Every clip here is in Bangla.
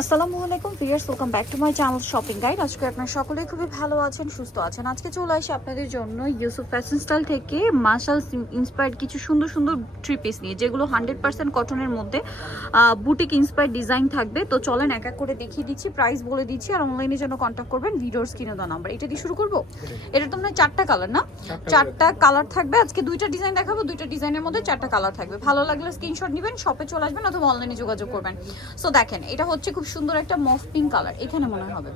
আসসালামু আলাইকুম viewers, welcome back to my channel shopping guide. আজকে আপনারা সকলেই খুবই ভালো আছেন, সুস্থ আছেন। আজকে চলে আসি আপনাদের জন্য ইউসুফ ফ্যাশন স্টাইল থেকে মার্শাল ইন্সপায়ার্ড কিছু সুন্দর সুন্দর থ্রি পিস নিয়ে, যেগুলো 100% কটনের মধ্যে বুটিক ইন্সপায়ার্ড ডিজাইন থাকবে। তো চলেন এক এক করে দেখিয়ে দিচ্ছি, প্রাইস বলে দিচ্ছি, আর অনলাইনে জন্য কন্ট্যাক্ট করবেন ভিডিওর স্ক্রিনে দেওয়া নাম্বার। এটা দিয়ে শুরু করবো। এটা তো মানে চারটা কালার না, চারটা কালার থাকবে। আজকে দুইটা ডিজাইন দেখাবো, দুইটা ডিজাইনের মধ্যে চারটা কালার থাকবে। ভালো লাগলে স্ক্রিনশট নেবেন, শপে চলে আসবেন অথবা অনলাইনে যোগাযোগ করবেন। সো দেখেন, এটা হচ্ছে খুব সুন্দর একটা মফ পিঙ্ক কালার, এখানে মনে হবে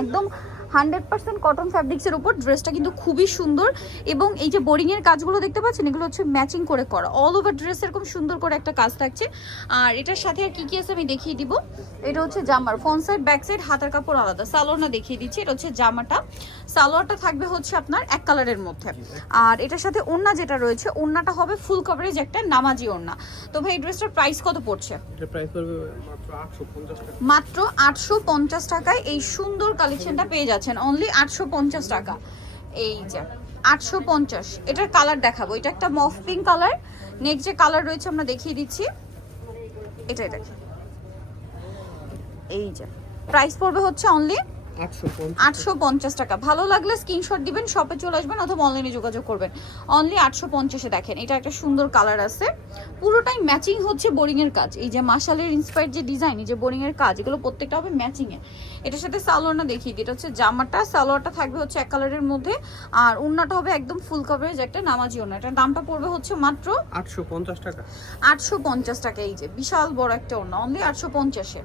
একদম 100% কটন ফ্যাব্রিক্সের উপর। ড্রেসটা কিন্তু খুবই সুন্দর, এবং এই যে বোরিং এর কাজগুলো দেখতে পাচ্ছেন, এগুলো হচ্ছে ম্যাচিং করে করা। অল ওভার ড্রেস এরকম সুন্দর করে একটা কাজ থাকছে। আর এটার সাথে আর কি কি আছে আমি দেখিয়ে দিব। এটা হচ্ছে জামার ফ্রন্ট সাইড, ব্যাক সাইড, হাতের কাপড় আলাদা। সালোয়ারটা দেখিয়ে দিচ্ছি। এটা হচ্ছে জামাটা, সালোয়ারটা থাকবে হচ্ছে আপনার এক কালারের মধ্যে। আর এটার সাথে ওড়না যেটা রয়েছে, ওড়নাটা হবে ফুল কভারেজ একটা নামাজি ওড়না। তো ভাই, এই ড্রেসটার প্রাইস কত পড়ছে? এটা প্রাইস পড়বে মাত্র 850 টাকায় এই সুন্দর কালেকশনটা পেয়ে যাচ্ছেন, অনলি 850 টাকা। এই যে 850। এটার কালার দেখাবো। এটা একটা মফ পিঙ্ক কালার। নেক্সট যে কালার রয়েছে আমরা দেখিয়ে দিচ্ছি, এটাই দেখেন। এই যে প্রাইস পড়বে হচ্ছে অনলি 850 টাকা। ভালো লাগলে স্ক্রিনশট দিবেন, শপে চলে আসবেন অথবা অনলাইনে যোগাযোগ করবেন। অনলি 850-এ দেখেন, এটা একটা সুন্দর কালার আছে। পুরোটাই ম্যাচিং হচ্ছে বোরিং এর কাজ। এই যে মাশালের ইন্সপায়ার্ড যে ডিজাইন, এই যে বোরিং এর কাজ, এগুলো প্রত্যেকটা হবে ম্যাচিং এ। এটার সাথে সালোয়ারটা দেখিয়ে দিই। এটা হচ্ছে জামাটা, সালোয়ারটা থাকবে হচ্ছে এক কালারের মধ্যে, আর ওড়নাটা হবে একদম ফুল কভারেজ একটা নামাজি ওড়না। এটার দামটা পড়বে হচ্ছে মাত্র 850 টাকা। 850 টাকা। এই যে বিশাল বড় একটা ওড়না, অনলি 850-এ।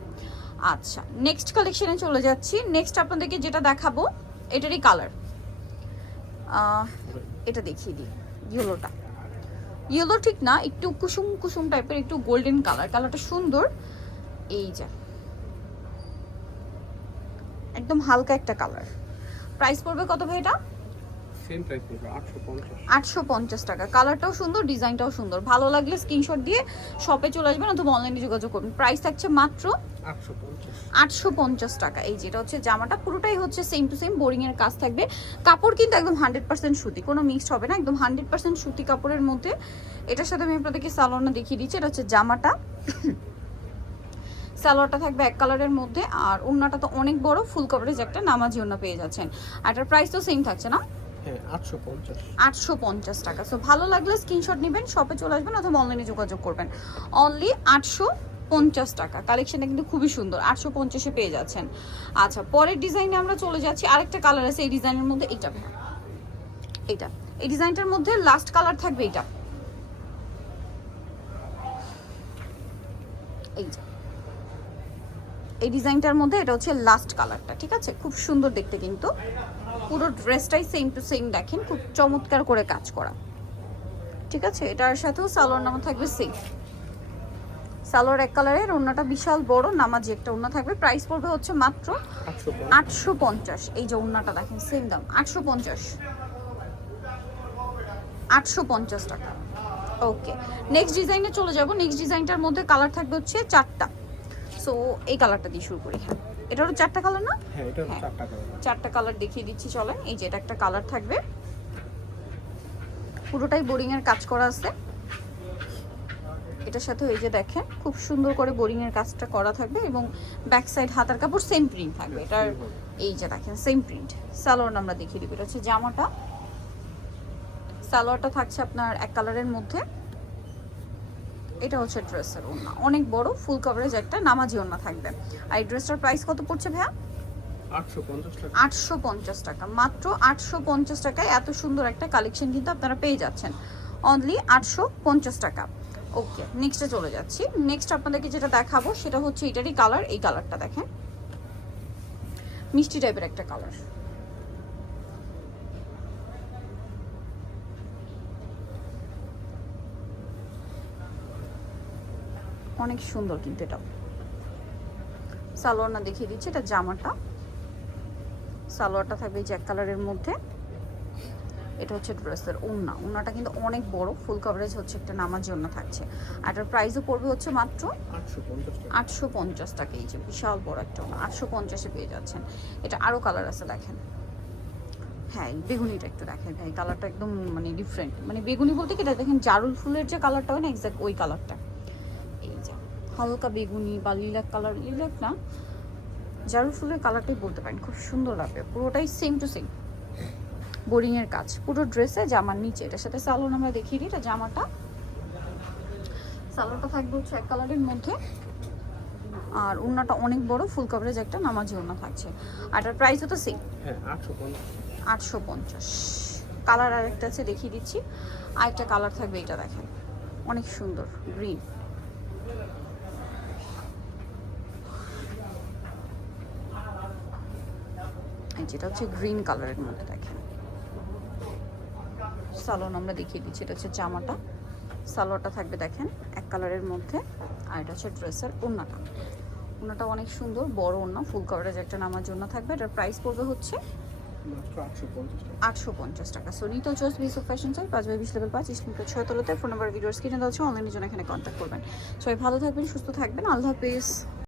আচ্ছা, নেক্সট কালেকশনে চলে যাচ্ছি। নেক্সট আপনাদেরকে যেটা দেখাবো, এটারই কালার, এটা দেখিয়ে দিই। ইয়েলোটা, ইয়েলো ঠিক না, একটু কুসুম কুসুম টাইপের, একটু গোল্ডেন কালার। কালারটা সুন্দর। এই যে একদম হালকা একটা কালার। প্রাইস পড়বে কত ভাই এটা? সেম প্রাইস পড়বে 850। 850 টাকা। কালারটাও সুন্দর, ডিজাইনটাও সুন্দর। ভালো লাগলে স্ক্রিনশট দিয়ে শপে চলে আসবেন অথবা অনলাইনে যোগাযোগ করবেন। প্রাইস থাকছে মাত্র 850 টাকা। এই যেটা হচ্ছে জামাটা, পুরোটাই হচ্ছে সেম টু সেম বোরিং এর কাজ থাকবে। কাপড় কিন্তু একদম 100% সুতি, কোনো মিক্সড হবে না, একদম 100% সুতি কাপড়ের মধ্যে। এটার সাথে আমি আপনাদেরকে সালোয়ারটা দেখিয়ে দিচ্ছি। এটা হচ্ছে জামাটা, সালোয়ারটা থাকবে এক কালারের মধ্যে, আর ওড়নাটা তো অনেক বড় ফুল কভারেজ একটা নামাজি ওড়না পেয়ে যাচ্ছেন। আর এটার প্রাইস তো সেম থাকছে না, 850 টাকা। সো ভালো লাগলে স্ক্রিনশট নেবেন, শপে চলে আসবেন অথবা অনলাইনে যোগাযোগ করবেন। অনলি 850 টাকা। কালেকশনটা কিন্তু খুবই সুন্দর, 850-এ পেয়ে যাচ্ছেন। আচ্ছা, পরের ডিজাইনে আমরা চলে যাচ্ছি। আরেকটা কালার আছে এই ডিজাইনের মধ্যে, এইটা এইটা এই ডিজাইনটার মধ্যে লাস্ট কালার থাকবে এইটা। এই যে এই ডিজাইনটার মধ্যে এটা হচ্ছে লাস্ট কালারটা, ঠিক আছে? খুব সুন্দর দেখতে, কিন্তু পুরো ড্রেসটাই সেম টু সেম। দেখেন, খুব চমৎকার করে কাজ করা, ঠিক আছে? এটার সাথেও সালোয়ার নামা থাকবে সেম। সালোয়ার এক কালারের, ওড়নাটা বিশাল বড় নামাজি একটা ওড়না থাকবে। প্রাইস পড়বে হচ্ছে মাত্র 850। এই যে ওড়নাটা দেখেন, সেম দাম 850 টাকা। ওকে, নেক্সট ডিজাইনে চলে যাব। নেক্সট ডিজাইনটার মধ্যে কালার থাকবে হচ্ছে চারটা। সো এই কালারটা দিয়ে শুরু করি। হ্যাঁ, এটারও চারটা কালার না? হ্যাঁ, এটা চারটা কালার। চারটা কালার দেখিয়ে দিচ্ছি, চলেন। এই যে এটা একটা কালার থাকবে, পুরোটাই বোরিং এর কাজ করা আছে। এটার সাথে এই যে দেখেন, খুব সুন্দর করে বোরিং এর কাজটা করা থাকবে, এবং ব্যাক সাইড হাতার কাপড় সেম প্রিন্ট থাকবে এটার। এই যে দেখেন, সেম প্রিন্ট। সালোয়ার আমরা দেখিয়ে দিব। এটা হচ্ছে জামাটা, সালোয়ারটা থাকছে আপনার এক কালারের মধ্যে। এটা হচ্ছে ড্রেসের ওড়না, অনেক বড় ফুল কভারেজ একটা নামাজি ওড়না থাকবে। আর এই ড্রেসটার প্রাইস কত পড়ছে ভাইয়া? 850 টাকা। 850 টাকা। মাত্র 850 টাকায় এত সুন্দর একটা কালেকশন কিন্তু আপনারা পেয়ে যাচ্ছেন, অনলি 850 টাকা। ওকে, নেক্সটে চলে যাচ্ছি। নেক্সট আপনাদেরকে যেটা দেখাবো সেটা হচ্ছে এটারই কালার। এই কালারটা দেখেন, মিষ্টি টাইপের একটা কালার। অনেক সুন্দর কিন্তু এটা। সালোয়ার না দেখিয়ে দিচ্ছি। এটা জামাটা, সালোয়ারটা থাকবে জ্যাক কালারের মধ্যে। এটা হচ্ছে ড্রেসের ওড়না, ওড়নাটা কিন্তু অনেক বড় ফুল কভারেজ হচ্ছে একটা নামার জন্য থাকছে। আর এটার প্রাইসও পড়বে হচ্ছে মাত্র 850 টাকা। এই যে বিশাল বড় একটা ওড়না, 850-এ পেয়ে যাচ্ছেন। এটা আরো কালার আছে দেখেন। হ্যাঁ, এই বেগুনিটা একটু দেখেন ভাই, কালারটা একদম মানে ডিফারেন্ট। মানে বেগুনি বলতে কি, এটা দেখেন জারুল ফুলের যে কালারটা হয় না, এক্সাক্ট ওই কালারটা। এই যে হালকা বেগুনি বা লিলাক কালার, লিলাক না, জারুল ফুলের কালারটাই বলতে পারেন, খুব সুন্দর লাগবে। পুরোটাই সেম টু সেম বোরিংয়ের কাজ পুরো ড্রেসে, জামার নিচে। এটার সাথে সালোয়ার আমরা দেখিয়ে দিই। এটা জামাটা, সালোয়ারটা থাকবে হচ্ছে এক কালারের মধ্যে, আর ওড়নাটা অনেক বড় ফুল কভারেজ একটা নামাজি ওড়না থাকছে। আর এটার প্রাইসও তো সেম, হ্যাঁ 850। 850। কালার আরেকটা আছে দেখিয়ে দিচ্ছি, আরেকটা কালার থাকবে, এটা দেখেন অনেক সুন্দর গ্রিন। এই যেটা হচ্ছে গ্রিন কালারের মধ্যে দেখেন। সালোয়ার আমরা দেখিয়ে দিচ্ছি, এটা হচ্ছে জামাটা, সালোয়ারটা থাকবে দেখেন এক কালারের মধ্যে, আর এটা হচ্ছে ড্রেসের ওড়নাটা। ওড়নাটা অনেক সুন্দর বড় ওড়না, ফুল কভারেজ একটা নামার জন্য থাকবে। এটার প্রাইস পড়বে হচ্ছে মাত্র 850 টাকা। 850 টাকা। So Nitol choice Yusuf fashion চাই 5/20 লেভেল 5 ইসলামপুর 6 তলাতে। ফোন নাম্বার ভিডিওর স্ক্রিনে দেওয়া আছে, অনলাইনের জন্য এখানে কন্ট্যাক্ট করবেন। সবাই ভালো থাকবেন, সুস্থ থাকবেন, আল্লাহ হাফেজ।